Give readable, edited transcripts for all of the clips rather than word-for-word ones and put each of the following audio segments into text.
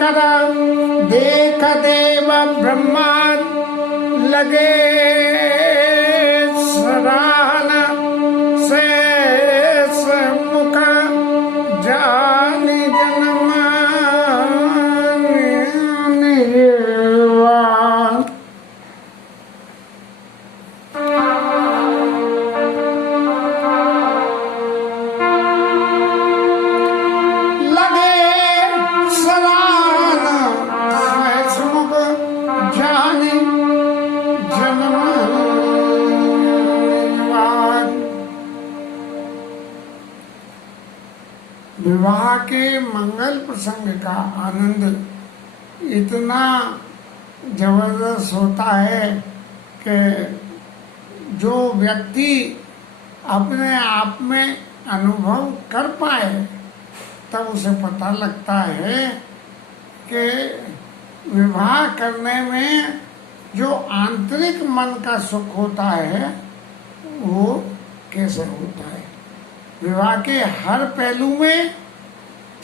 कर देख देव ब्रह्मा लगे सराहन शेष मुख जानि जन्म निर्वाण। विवाह के मंगल प्रसंग का आनंद इतना जबरदस्त होता है कि जो व्यक्ति अपने आप में अनुभव कर पाए तब उसे पता लगता है कि विवाह करने में जो आंतरिक मन का सुख होता है वो कैसे होता है। विवाह के हर पहलू में,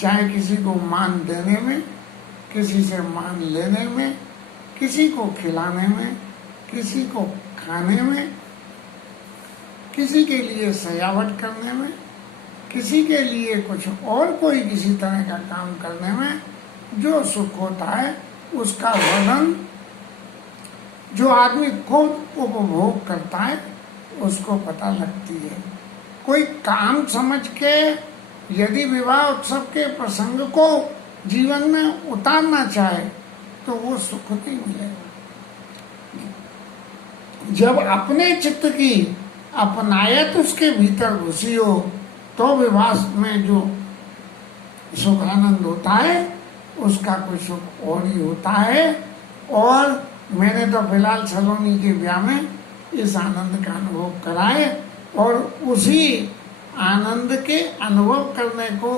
चाहे किसी को मान देने में, किसी से मान लेने में, किसी को खिलाने में, किसी को खाने में, किसी के लिए सजावट करने में, किसी के लिए कुछ और कोई किसी तरह का काम करने में जो सुख होता है उसका वर्णन जो आदमी खुद उपभोग करता है उसको पता लगती है। कोई काम समझ के यदि विवाह उत्सव के प्रसंग को जीवन में उतारना चाहे तो वो सुख नहीं मिलेगा। जब अपने चित्त की अपनायत उसके भीतर घुसी हो तो विवाह में जो सुख आनंद होता है उसका कोई सुख और ही होता है। और मैंने तो फिलहाल सलोनी के ब्याह में इस आनंद का अनुभव कराए और उसी आनंद के अनुभव करने को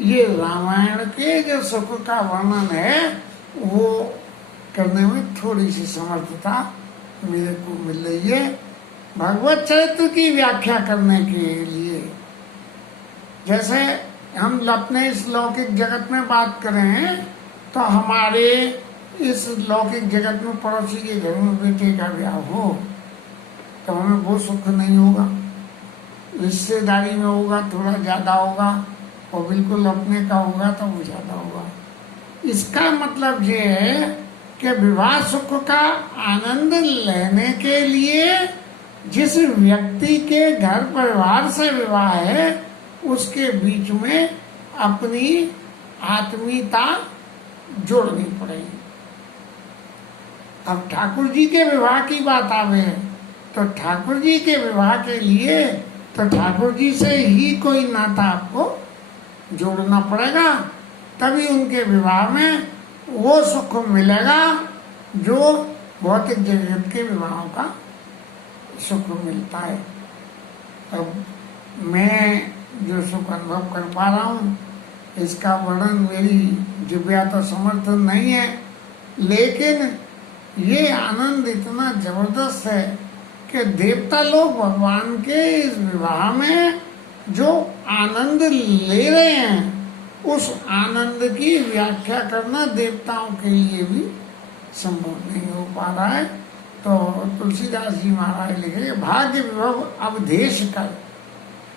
ये रामायण के जो सुख का वर्णन है वो करने में थोड़ी सी समर्थता मेरे को मिल रही है। भगवत चरित्र की व्याख्या करने के लिए जैसे हम अपने इस लौकिक जगत में बात करें तो हमारे इस लौकिक जगत में पड़ोसी के घर में बेटे का ब्याह हो तो हमें वो सुख नहीं होगा। रिश्तेदारी में होगा थोड़ा ज्यादा होगा और बिल्कुल अपने का होगा तो वो ज्यादा होगा। इसका मतलब ये है कि विवाह सुख का आनंद लेने के लिए जिस व्यक्ति के घर परिवार से विवाह है उसके बीच में अपनी आत्मीयता जोड़नी पड़ेगी। अब ठाकुर जी के विवाह की बात आवे तो ठाकुर जी के विवाह के लिए तो ठाकुर जी से ही कोई नाता आपको जोड़ना पड़ेगा तभी उनके विवाह में वो सुख मिलेगा जो भौतिक जगत के विवाहों का सुख मिलता है। अब मैं जो सुख अनुभव कर पा रहा हूँ इसका वर्णन मेरी जिव्या तो समर्थ नहीं है, लेकिन ये आनंद इतना जबरदस्त है कि देवता लोग भगवान के इस विवाह में जो आनंद ले रहे हैं उस आनंद की व्याख्या करना देवताओं के लिए भी संभव नहीं हो पा रहा है। तो तुलसीदास जी महाराज लिखे भाग्य विभव अवधेश कर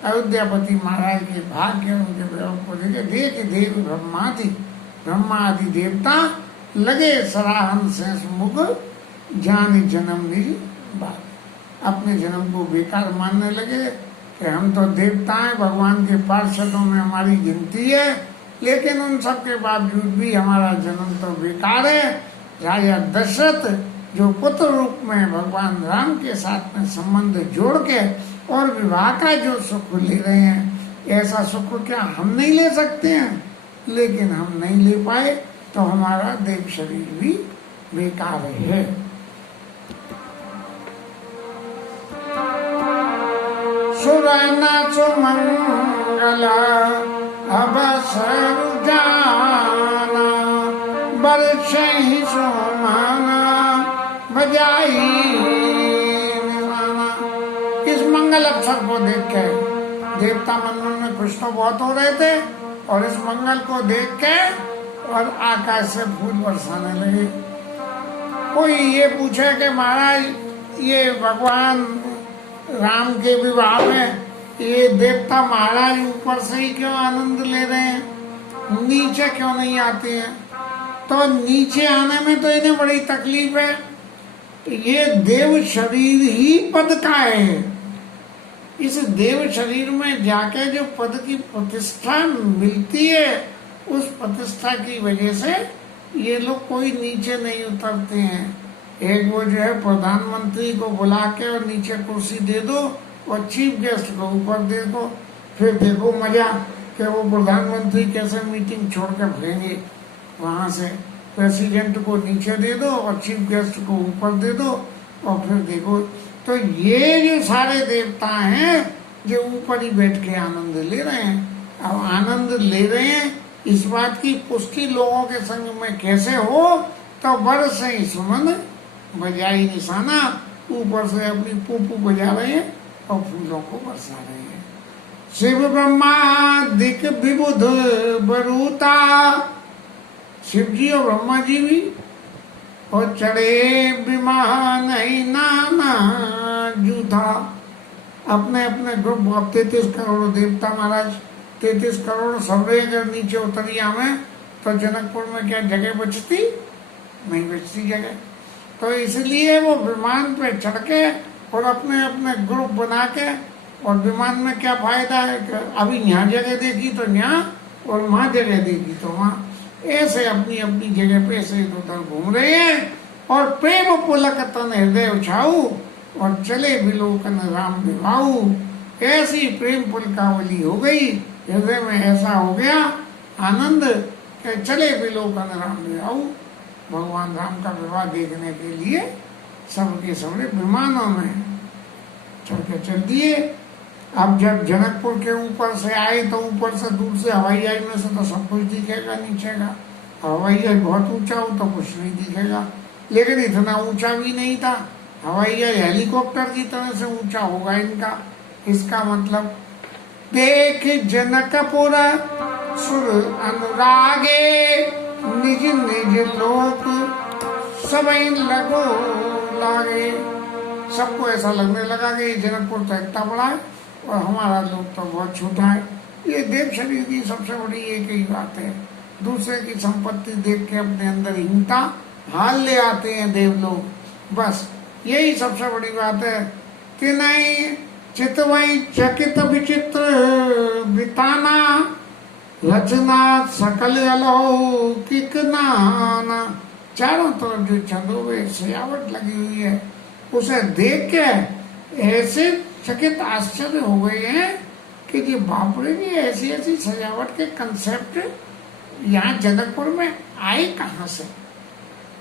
अयोध्यापति महाराज के भाग्य उनके विभव को देखे देख देव ब्रह्मा आदि देवता लगे सराहन से मुख जान जन्म निज बात। अपने जन्म को बेकार मानने लगे कि हम तो देवता हैं, भगवान के पार्षदों में हमारी गिनती है, लेकिन उन सब के बावजूद भी हमारा जन्म तो बेकार है। राजा दशरथ जो पुत्र रूप में भगवान राम के साथ में संबंध जोड़ के और विवाह का जो सुख ले रहे हैं ऐसा सुख क्या हम नहीं ले सकते हैं? लेकिन हम नहीं ले पाए तो हमारा देव शरीर भी बेकार है। सुरना सुमंगल अवसर जाना वर्ष ही सुमाना बजाई निवाना। इस मंगल अवसर को देख के देवता मन में खुश तो बहुत हो रहे थे और इस मंगल को देख के और आकाश से फूल बरसाने लगे। कोई ये पूछे कि महाराज ये भगवान राम के विवाह में ये देवता महाराज ऊपर से ही क्यों आनंद ले रहे हैं, नीचे क्यों नहीं आते हैं? तो नीचे आने में तो इन्हें बड़ी तकलीफ है। ये देव शरीर ही पद का है। इस देव शरीर में जाके जो पद की प्रतिष्ठा मिलती है, उस प्रतिष्ठा की वजह से ये लोग कोई नीचे नहीं उतरते हैं। एक वो जो है प्रधानमंत्री को बुला के और नीचे कुर्सी दे दो और चीफ गेस्ट को ऊपर दे दो, फिर देखो मजा कि वो प्रधानमंत्री कैसे मीटिंग छोड़ कर भागेंगे। वहां से प्रेसिडेंट को नीचे दे दो और चीफ गेस्ट को ऊपर दे दो और फिर देखो। तो ये जो सारे देवता हैं जो ऊपर ही बैठ के आनंद ले रहे हैं। अब आनंद ले रहे हैं इस बात की पुष्टि लोगों के संग में कैसे हो, तो बरस ही सुमन बजाई निशाना, ऊपर से अपनी पूपू बजा रहे हैं और फूलों को बरसा रहे हैं। शिव ब्रह्मा दिक विबुध बरूता, शिव जी और ब्रह्मा जी भी, और चढ़े विमान नाना जूथा। अपने अपने ग्रुप 33 करोड़ देवता महाराज, 33 करोड़ सबरे अगर नीचे उतरिया में तो जनकपुर में क्या जगह बचती? नहीं बचती जगह। तो इसलिए वो विमान पे चढ़ के और अपने अपने ग्रुप बना के, और विमान में क्या फायदा है कि अभी यहाँ जगह देखी तो यहाँ और वहाँ जगह देखी तो वहाँ, ऐसे अपनी अपनी जगह पे ऐसे उधर घूम रहे हैं। और प्रेम पुलक तन हृदय उछाऊ और चले बिलोकन राम विवाहू। ऐसी प्रेम पुलकावली हो गई, हृदय में ऐसा हो गया आनंद कि चले बिलोकन राम विवाहू। भगवान राम का विवाह देखने के लिए सबके सबरे विमानों में चढ़ के चल दिए। अब जब जनकपुर के ऊपर से आए तो ऊपर से दूर से हवाई जहाज में से तो सब कुछ दिखेगा नीचे का। हवाई जहाज बहुत ऊंचा हो तो कुछ नहीं दिखेगा, लेकिन इतना ऊंचा भी नहीं था। हवाई जहाज हेलीकॉप्टर की तरह से ऊंचा होगा इनका। इसका मतलब देख जनकपुर सुर अनुरागे, निज निज लोक सब लगो लागे। सबको ऐसा लगने लगा कि जनकपुर तो इतना बड़ा है और हमारा लोग तो बहुत छोटा है। ये देव शरीर की सबसे बड़ी एक ही बात है, दूसरे की संपत्ति देख के अपने अंदर हिंसा हाल ले आते हैं देव लोग। बस यही सबसे बड़ी बात है कि नहीं चितवई चकित विचित्र बिताना, रचना सकल अलौकिक नाना। चारों तरफ जो छंदों में सजावट लगी हुई है उसे देख के ऐसे चकित आश्चर्य हो गए हैं कि जी बाप रे, ये ऐसी ऐसी सजावट के कंसेप्ट यहाँ जनकपुर में आए कहाँ से?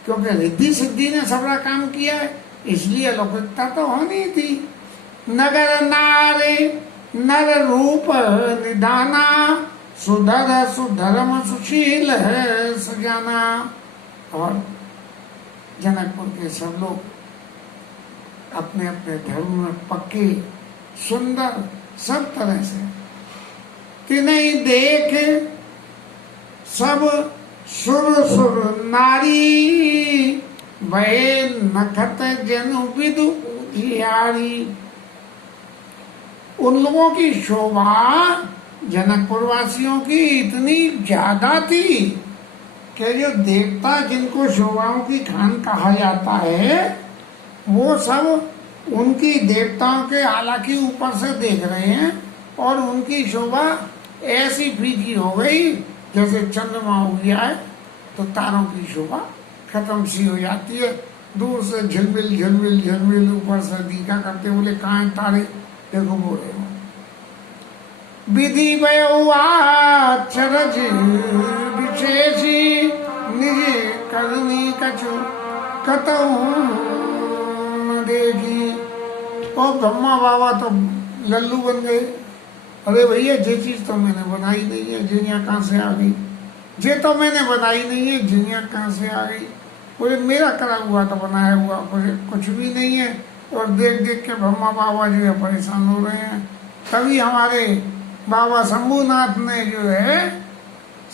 क्योंकि रिद्धि सिद्धि ने सबरा काम किया है, इसलिए अलौकिकता तो होनी थी। नगर नारे नर रूप निदाना, सुधर सुधर्म सुशील है सजाना। और जनकपुर के सब लोग अपने अपने धर्म में पक्के सुंदर सब तरह से कि नहीं देख सब सुर सुर नारी, भय नखत जनु विदु उजियारी। उन लोगों की शोभा जनकपुर वासियों की इतनी ज्यादा थी कि जो देवता जिनको शोभाओं की खान कहा जाता है वो सब उनकी देवताओं के आला के ऊपर से देख रहे हैं और उनकी शोभा ऐसी फीकी हो गई जैसे चंद्रमा हो गया है तो तारों की शोभा खत्म सी हो जाती है। दूर से झिलमिल झिलमिल झिलमिल ऊपर से दिखा करते बोले कहाँ हैं तारे, देखो बोले विधि चरज विशेषी निज करनी कछु कतहु देखी। और ब्रह्मा बाबा तो लल्लू बन गए। अरे भैया ये चीज तो मैंने बनाई नहीं है, जिनिया कहाँ से आ गई? ये तो मैंने बनाई नहीं है, जिनिया कहाँ से आ गई? बोले मेरा करा हुआ तो बनाया हुआ कुछ भी नहीं है। और देख देख के ब्रह्मा बाबा जो है परेशान हो रहे हैं। तभी हमारे बाबा शंभुनाथ ने जो है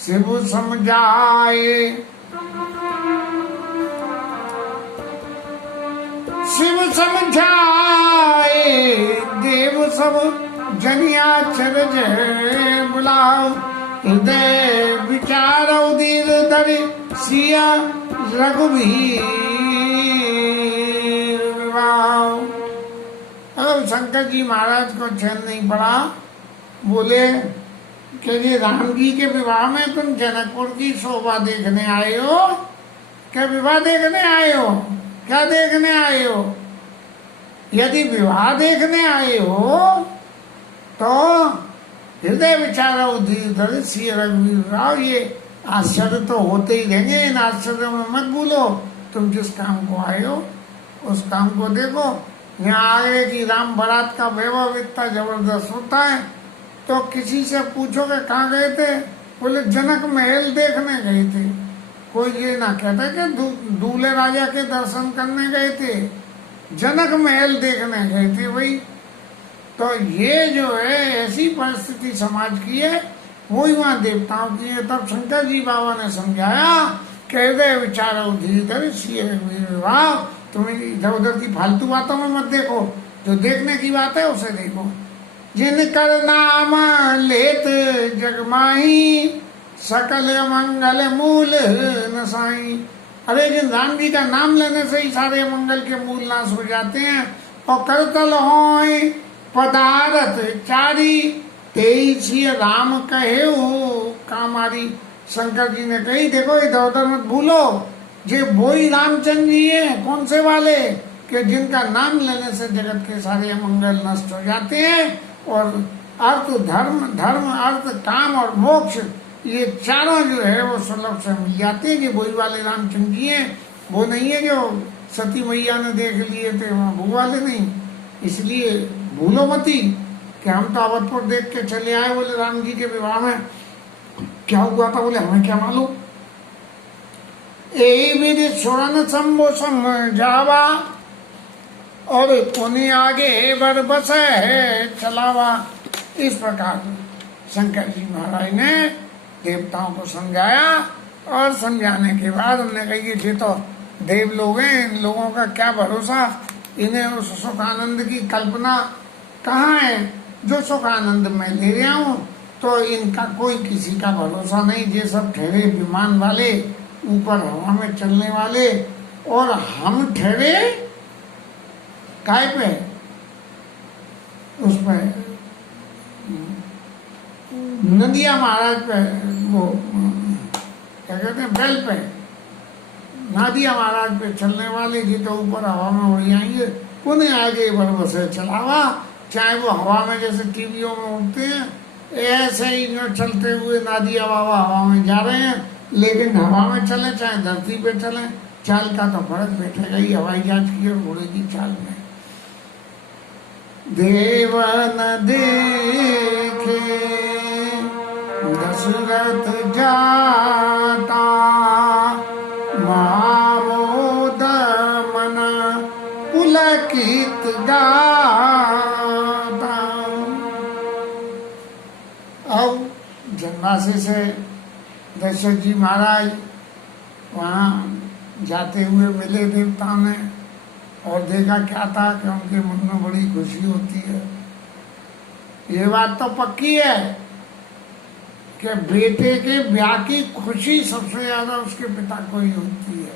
शिव समझाए, शिव समझाए, देव सब जनिया चरज बुलाओ, हृदय विचारो दीर धरि सिया रघुवीर विवाह। अब शंकर जी महाराज को चैन नहीं पड़ा, बोले कि जी राम जी के विवाह में तुम जनकपुर की शोभा देखने आए हो? क्या विवाह देखने आए हो? क्या देखने आए हो? यदि विवाह देखने आए हो तो हृदय विचारो धीर श्री रघुवीर राव, ये आश्चर्य तो होते ही रहेंगे, इन आश्चर्य में मत भूलो। तुम जिस काम को आए हो उस काम को देखो। यहाँ आगे की राम बारात का वैभव इतना जबरदस्त होता है, तो किसी से पूछोगे कहाँ गए थे, बोले जनक महल देखने गए थे। कोई ये ना कहता कि दूल्हे राजा के दर्शन करने गए थे, जनक महल देखने गए थे भाई। तो ये जो है ऐसी परिस्थिति समाज की है, वही वहाँ देवताओं की है। तब शंकर जी बाबा ने समझाया, हृदय विचारो धीर श्री विवाह। तुम इधर उधर की फालतू बातों में मत देखो, जो देखने की बात है उसे देखो। जिनकर नाम लेत जगमाही, सकल मंगल मूल नसाई। अरे जिन राम जी का नाम लेने से ही सारे मंगल के मूल नाश हो जाते हैं। और करतल होय पदारथ चारी, तेईसी राम कहे कामारी। शंकर जी ने कही देखो इधर उधर मत भूलो, ये वही रामचंद्र जी है। कौन से वाले? कि जिनका नाम लेने से जगत के सारे मंगल नष्ट हो जाते हैं, और अर्थ धर्म, धर्म अर्थ काम और मोक्ष, ये चारों जो है वो सुलभ से मिल जाते हैं। कि वही वाले रामचंद्र जी हैं, वो नहीं है जो सती मैया ने देख लिए थे, वो वाले नहीं। इसलिए भूलो मती कि हम तो अवधपुर देख के चले आए, बोले राम जी के विवाह में क्या हुआ था, बोले हमें क्या मालूम। यही विधि सुरन शंभो समझावा, और उन्हीं आगे बर बस है चलावा। इस प्रकार शंकर जी महाराज ने देवताओं को समझाया, और समझाने के बाद हमने कही कि ये तो देव लोग हैं, इन लोगों का क्या भरोसा, इन्हें उस सुख आनंद की कल्पना कहाँ है जो सुख आनंद में ले रहा हूँ। तो इनका कोई किसी का भरोसा नहीं। ये सब ठहरे विमान वाले, ऊपर हवा में चलने वाले, और हम ठहरे काय पे, उस पे नदिया महाराज पे, वो क्या कहते हैं, बैल पे, नादिया महाराज पे चलने वाले जी तो ऊपर हवा में उड़ जाएंगे। उन्हें आगे बरबसे चलावा, चाहे वो हवा में जैसे टीवियों में उड़ते हैं, ऐसे ही जो चलते हुए नादिया बाबा हवा में जा रहे हैं। लेकिन हवा में चले चाहे धरती पे चले, चाल का तो फर्क बैठेगा ही हवाई जहाज की और घोड़े की चाल में। देव न देखे दशरथ जाता, महामोद मन पुलकित गाता। अब जनवासी से दशरथ जी महाराज वहाँ जाते हुए मिले देवताओं ने, और देखा क्या था कि उनके मन में बड़ी खुशी होती है। ये बात तो पक्की है कि बेटे के ब्याह की खुशी सबसे ज्यादा उसके पिता को ही होती है।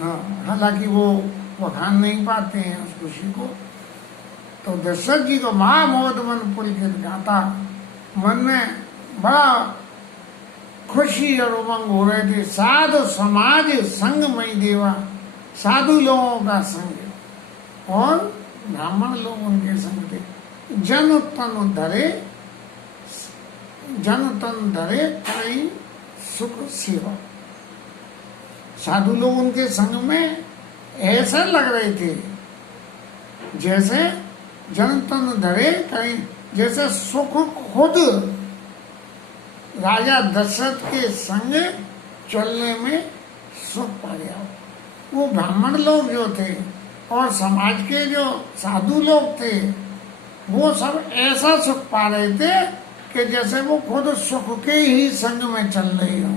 हाँ, हालांकि वो बखान नहीं पाते हैं उस खुशी को। तो दशरथ जी को महामोद मन पुलकित गाता, मन में बड़ा खुशी और उमंग हो रहे थे। साधु समाज संग मई देवा, साधु लोगों का संग और ब्राह्मण लोग उनके संग थे। जन तन धरे कई सुख सेवा। साधु लोग उनके संग में ऐसा लग रहे थे जैसे जन तन धरे कई, जैसे सुख खुद राजा दशरथ के संग चलने में सुख पा गया। वो ब्राह्मण लोग जो थे और समाज के जो साधु लोग थे, वो सब ऐसा सुख पा रहे थे कि जैसे वो खुद सुख के ही संग में चल रही हो।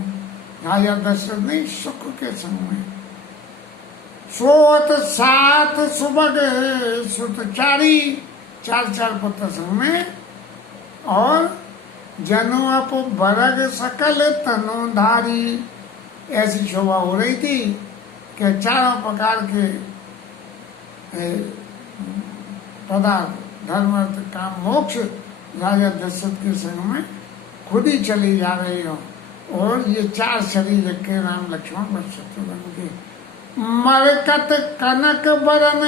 राजा दशरथ ने सुख के संग में सोत सात सुबग सुतचारी, चार चार पुत्र संग में, और जनु अप बरग सकल तनुधारी। ऐसी शोभा हो रही थी कि चारों प्रकार के पदार्थ धर्म अर्थ काम मोक्ष राजा दशरथ के संग में खुद ही चली जा रही हो। और ये चार शरीर रखे राम लक्ष्मण व शत्रुघ्न के। मरकत कनक बरन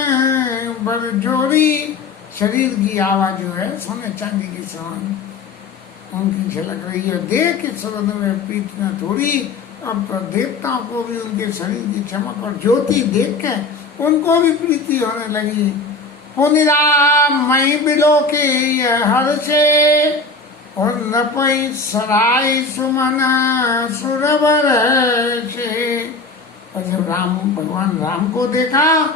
बर जोड़ी, शरीर की आवाज जो है सोने चांदी की समान उनकी झलक रही है। देख इस सुगंध में पीठ में थोड़ी, अब तो देवताओं को भी उनके शरीर की चमक और ज्योति देख के उनको भी प्रीति होने लगी। पुनिरा मई बिलो के हर से, और नपई सराय सुमन सुरवर से। और जब राम भगवान राम को देखा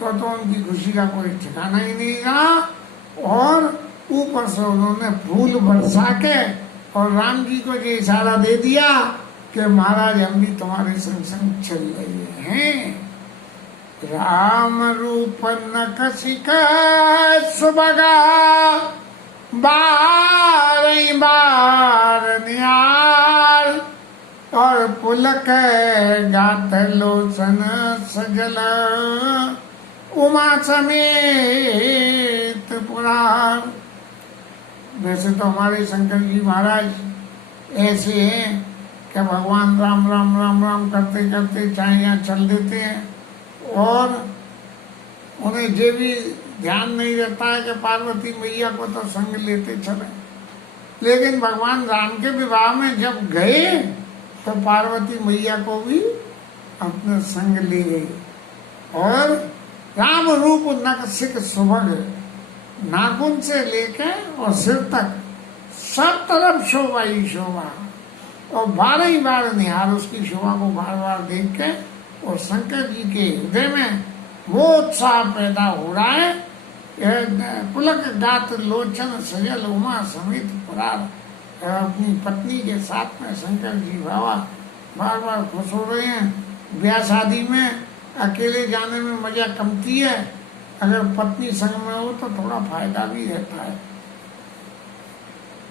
तो उनकी खुशी का कोई ठिकाना ही नहीं रहा। और ऊपर से उन्होंने फूल बरसा के और राम जी को ये इशारा दे दिया कि महाराज हम भी तुम्हारे संग संग चल रहे हैं। राम रूप नखसिका सुबगा, बार बार निहार, और पुलक गात लोचन सजल, उमा समेत पुरार। वैसे तो हमारे शंकर जी महाराज ऐसे हैं कि भगवान राम राम राम राम करते करते चाहे यहाँ चल देते हैं, और उन्हें ये भी ध्यान नहीं रहता है कि पार्वती मैया को तो संग लेते चले। लेकिन भगवान राम के विवाह में जब गए तो पार्वती मैया को भी अपने संग ले गई। और राम रूप नखसिक सुभग, नाखून से लेके और सिर तक सब तरफ शोभा ही शोभा, और बार ही बार निहार उसकी शोभा को बार बार देख के और शंकर जी के हृदय में वो उत्साह पैदा हो रहा है। पुलक गात लोचन सजल, उमा समेत पुरार। अपनी पत्नी के साथ में शंकर जी बाबा बार बार खुश हो रहे हैं। ब्याह शादी में अकेले जाने में मजा कमती है, अगर पत्नी संग में हो तो थोड़ा फायदा भी रहता है।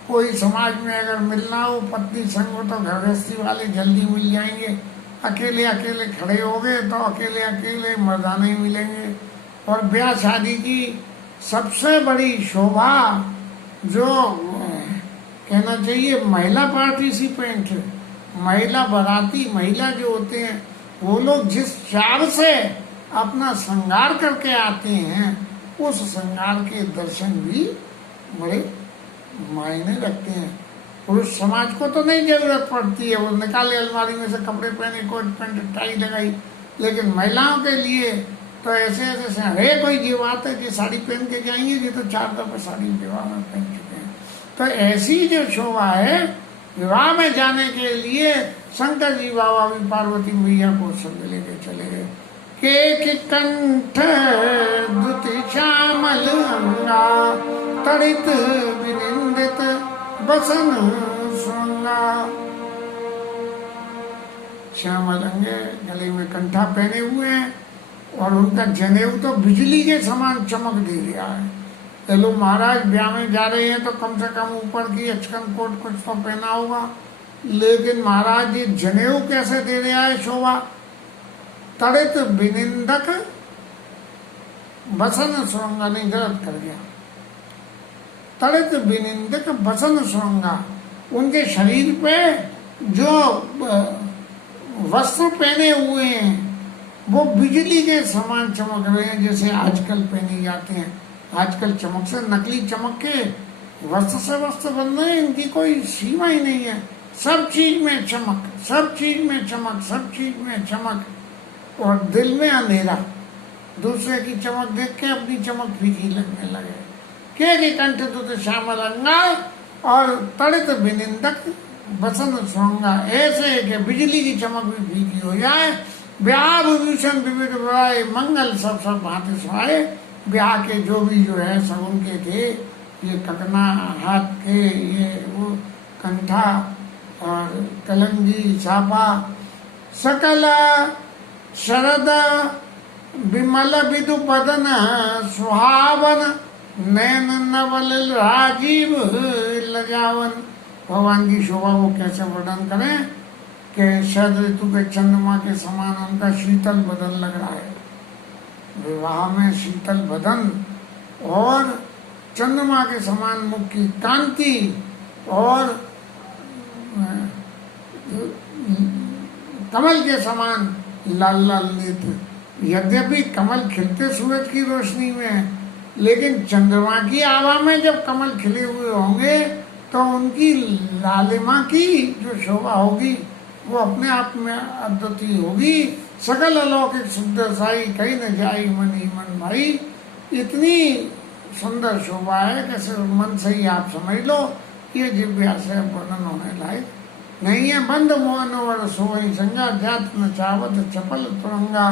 कोई समाज में अगर मिलना हो पत्नी संग हो तो घर गृहस्थी वाले जल्दी मिल जाएंगे, अकेले अकेले खड़े हो गए तो अकेले अकेले मर्दाने ही मिलेंगे। और ब्याह शादी की सबसे बड़ी शोभा जो कहना चाहिए महिला पार्टिसिपेंट, महिला बाराती, महिला जो होते हैं वो लोग जिस चार से अपना श्रृंगार करके आते हैं उस श्रृंगार के दर्शन भी बड़े मायने रखते हैं। पुरुष समाज को तो नहीं जरूरत पड़ती है, वो निकाले अलमारी में से कपड़े पहने, कोट पैंट टाई लगाई, लेकिन महिलाओं के लिए तो ऐसे ऐसे हरे कोई ये बात है कि साड़ी पहन के जाएंगे, ये तो 4 दफे साड़ी विवाह में पहन चुके हैं। तो ऐसी जो शोभा है विवाह में जाने के लिए शंकर जी बाबा भी पार्वती मैया को संग लेके चले गए। के कंठ दुति श्यामल अंगा, तड़ित विनिंदित बसन श्रृंगा। श्यामल अंगे, गले में कंठा पहने हुए हैं और उनका जनेऊ तो बिजली के समान चमक दे रहा है। ये लोग महाराज ब्याह में जा रहे हैं तो कम से कम ऊपर की अचकन कोट कुछ तो पहना होगा, लेकिन महाराज ये जनेऊ कैसे दे रहा है शोभा। तड़ित विनिंदक बसन श्रृंगा, नहीं गलत कर गया, तड़ित विनिंदक बसन श्रृंगा। उनके शरीर पे जो वस्त्र पहने हुए हैं वो बिजली के समान चमक रहे हैं, जैसे आजकल पहने जाते हैं। आजकल चमक से नकली चमक के वस्त्र से वस्त्र बन रहे हैं, इनकी कोई सीमा ही नहीं है। सब चीज में चमक, सब चीज में चमक, सब चीज में चमक, और दिल में अंधेरा। दूसरे की चमक देख के अपनी चमक फीकी लगने लगे। के कंठ दुत श्यामल अंगा और तड़ित विनिंदक बसन श्रृंगा, ऐसे कि बिजली की चमक भी फीकी हो जाए। ब्याह विभूषण विविध बड़ाए, मंगल सब सब भांति सुहाए। ब्याह के जो भी जो है सगुन के थे ये ककना हाथ के, ये वो कंठा और कलंगी छापा, सकल शरद विमल विदु बदन सुहावन, नैन नवल राजीव लजावन। भगवान की शोभा को कैसे वर्णन करें कि शरद ऋतु के चंद्रमा के समान उनका शीतल बदन लग रहा है। विवाह में शीतल बदन और चंद्रमा के समान मुख की कांति और कमल के समान लाल लाल नेत्र। यद्यपि कमल खिलते सूरज की रोशनी में, लेकिन चंद्रमा की आभा में जब कमल खिले हुए होंगे तो उनकी लालिमा की जो शोभा होगी वो अपने आप में अद्वितीय होगी। सकल अलौकिक सुंदर साई कहीं न जाई मनी मन भाई। इतनी सुंदर शोभा है कि सिर्फ मन से ही आप समझ लो, ये जिव्या से वर्णन होने लायक नहीं है। बंद मोहन वर सोई संगा, जात न चावत चपल तुरंगा।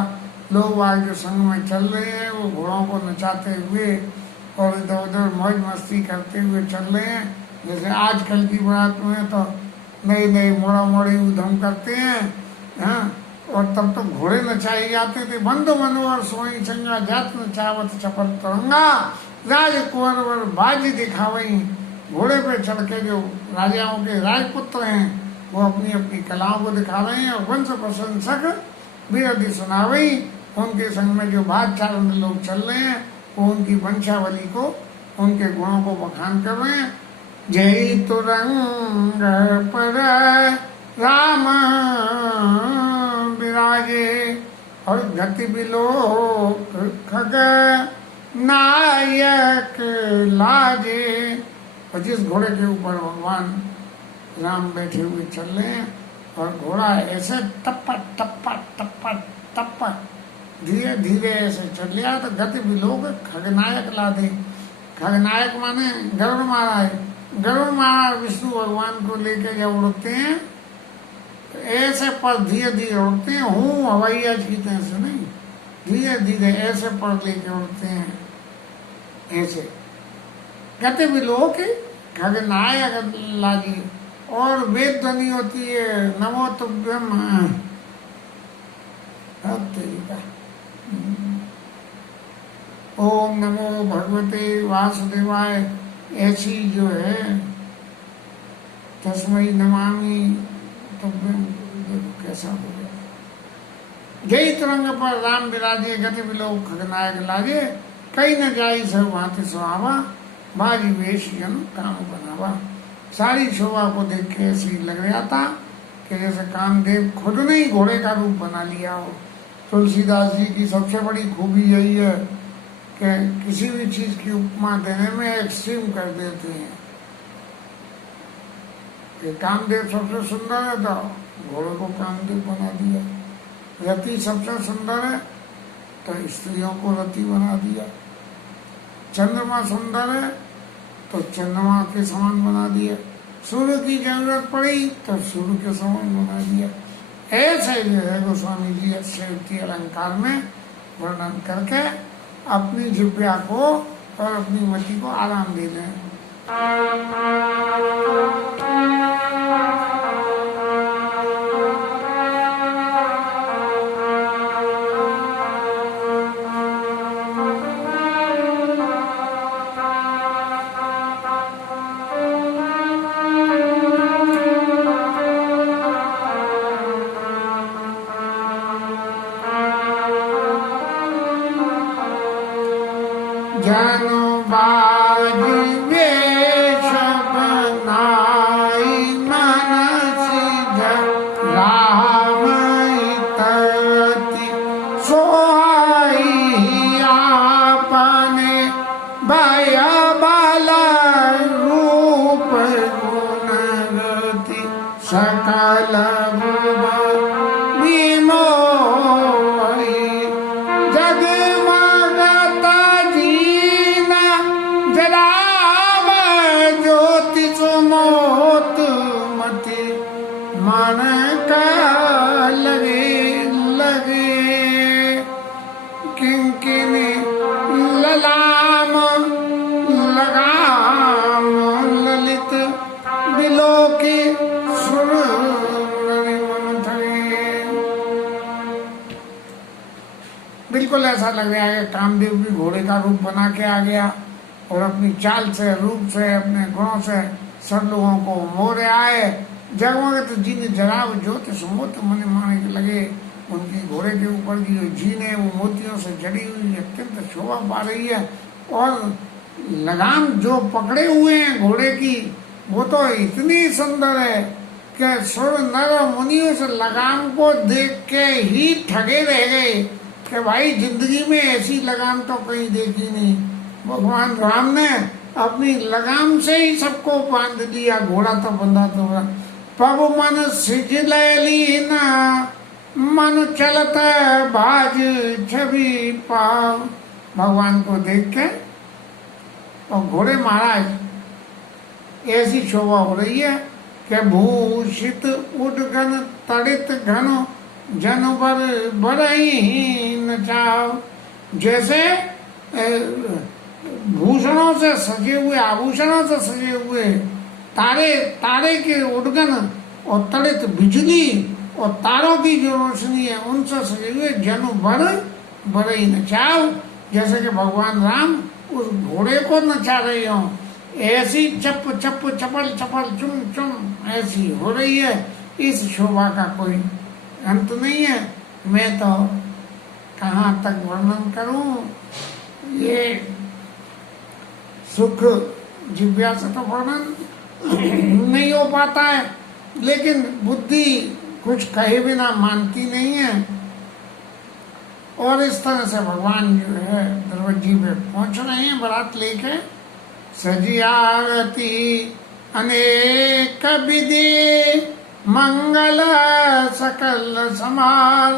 लोग आज जो संग में चल रहे हैं वो घोड़ों को नचाते हुए और इधर उधर मौज मस्ती करते हुए चल रहे हैं। जैसे आजकल की बारात में तो नई नई मोड़ा मोड़ी उधम करते हैं, हाँ, और तब तो घोड़े नचाए जाते थे। बंद मनोहर सोई संगा, जात न चावत चपल तुरंगा। राज कुंवर वर बाजी दिखावई, घोड़े पे चढ़ के जो राजाओं के राजपुत्र हैं वो अपनी अपनी कलाओं को दिखा रहे हैं। और वंश प्रशंसक बिरधि सुनावई, उनके संग में जो बात चारण लोग चल रहे हैं वो उनकी वंशावली को, उनके गुणों को बखान कर रहे हैं। जय तुरंग पर राम विराजे, और गति बिलोक खग नायक लाजे। और जिस घोड़े के ऊपर भगवान राम बैठे हुए चल रहे हैं और घोड़ा ऐसे टप्पा टप्पा टप्पा टप्पा धीरे धीरे ऐसे चल लिया तो गति बिलोक खगनायक लादे। खगनायक माने गरुड़ महाराज। गरुड़ महाराज विष्णु भगवान को लेके जब उड़ते हैं तो ऐसे पर धीरे धीरे उड़ते हैं। हूँ हवाई जहाज की तरह से नहीं, धीरे धीरे ऐसे पर लेके उड़ते हैं ऐसे। गति बिलोक खगनायक लागी। और वेद ध्वनि होती है नमो तुभ्यम। ओम नमो भगवते वासुदेवाय, ऐसी जो है तस्मै नमामि तुभ्यम। कैसा हो गया। जय तुरंग पर राम विराजे, गति बिलोक खगनायक लागे। कहीं न जाई सब भांति सुहावा, बाजी वेश जन काम बनावा। सारी शोभा को देख के ऐसी लग रहा था कि जैसे कामदेव खुद ने ही घोड़े का रूप बना लिया हो। तुलसीदास जी की सबसे बड़ी खूबी यही है कि किसी भी चीज की उपमा देने में एक्सट्रीम कर देते हैं। कि कामदेव सबसे सुंदर है तो घोड़े को कामदेव बना दिया। रति सबसे सुंदर है तो स्त्रियों को रति बना दिया। चंद्रमा सुंदर है तो चंद्रमा के समान बना दिया। सूर्य की जरूरत पड़ी तो सूर्य के समान बना दिया। ऐसे जो है गोस्वामी जी अक्षय अलंकार में वर्णन करके अपनी जिव्या को और अपनी मति को आराम दे दें। जनु बाजी वेश बनाई, मनस राम तति सोहाई आपने भय बल रूप गुणगति सकल जगमगत जीन जरा बिल्कुल ऐसा लग रहा है कि कामदेव भी घोड़े का रूप बना के आ गया और अपनी चाल से, रूप से, अपने गुणों से सब लोगों को मोरे आए। जगमगत जी ने जराव ज्योत सुमोत मन माने लगे। उनकी घोड़े के ऊपर की जो जीन है वो मोतियों से जड़ी हुई अत्यंत शोभा पा रही है और लगाम जो पकड़े हुए हैं घोड़े की वो तो इतनी सुंदर है कि सुर नर मुनियों से लगाम को देख के ही ठगे रह गए कि भाई जिंदगी में ऐसी लगाम तो कहीं देखी नहीं। भगवान राम ने अपनी लगाम से ही सबको बांध दिया, घोड़ा तो बंधा तो पग मन सिजलैली ना मन चलत बाज छवि पाव। भगवान को देख के और घोड़े महाराज ऐसी शोभा हो रही है कि भूषित उडगन तड़ित घन जन बर बरही नचाव। जैसे भूषणों से सजे हुए, आभूषणों से सजे हुए तारे, तारे के उडगन और तड़ित बिजली और तारों की जो रोशनी है उनसे सजे हुए जन बर बरही नचाव। जैसे कि भगवान राम उस घोड़े को नचा रहे हो, ऐसी चप चप चपल चपल चुम चुम ऐसी हो रही है। इस शोभा का कोई अंत नहीं है। मैं तो कहाँ तक वर्णन करूं, ये सुख जिज्ञासा से तो वर्णन नहीं हो पाता है, लेकिन बुद्धि कुछ कहे बिना मानती नहीं है। और इस तरह से भगवान जो है दरवाजे पे पहुंच रहे हैं बारात लेके। सजी आरती अनेक विधि मंगल सकल समाल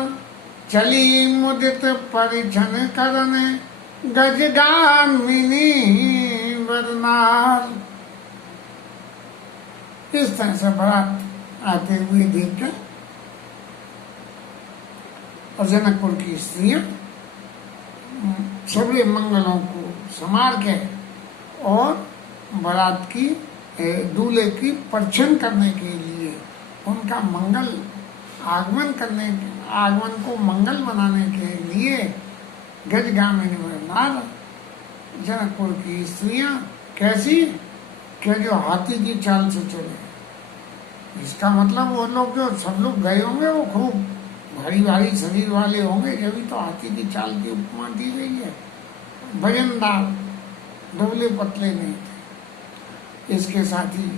चली मुदित परिछन करन गजगामिनी वरनाल। इस तरह से बारात आते हुए देख के और जनकपुर की स्त्रियां सभी मंगलों को संभाल के और बारात की दूल्हे की परछन करने के लिए उनका मंगल आगमन को मंगल बनाने के लिए गजगामिनी वरनाल जनकपुर की स्त्रियां कैसी क्या जो हाथी की चाल से चले। इसका मतलब वो लोग जो सब लोग गए होंगे वो खूब भारी भारी शरीर वाले होंगे, जब तो हाथी की चाल की उपमा दी गई है। वजनदार, दुबले पतले नहीं थे। इसके साथ ही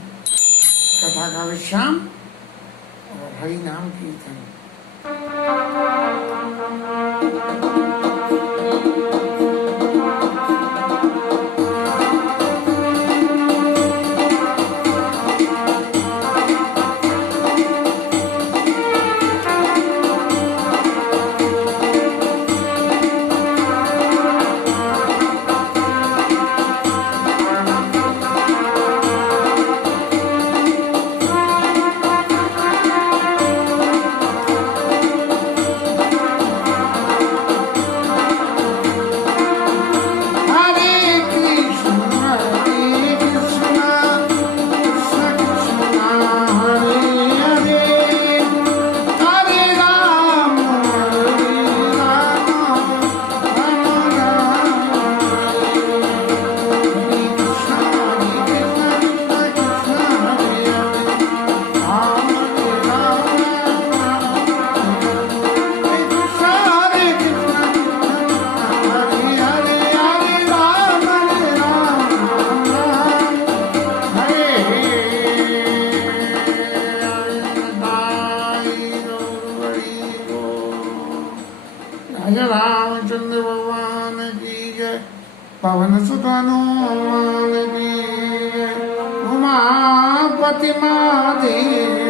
कथा का विश्राम और हरि नाम कीर्तन। रामचंद्र भगवान की जय। पवन सुत हनुमान की जय। उमापति महादेव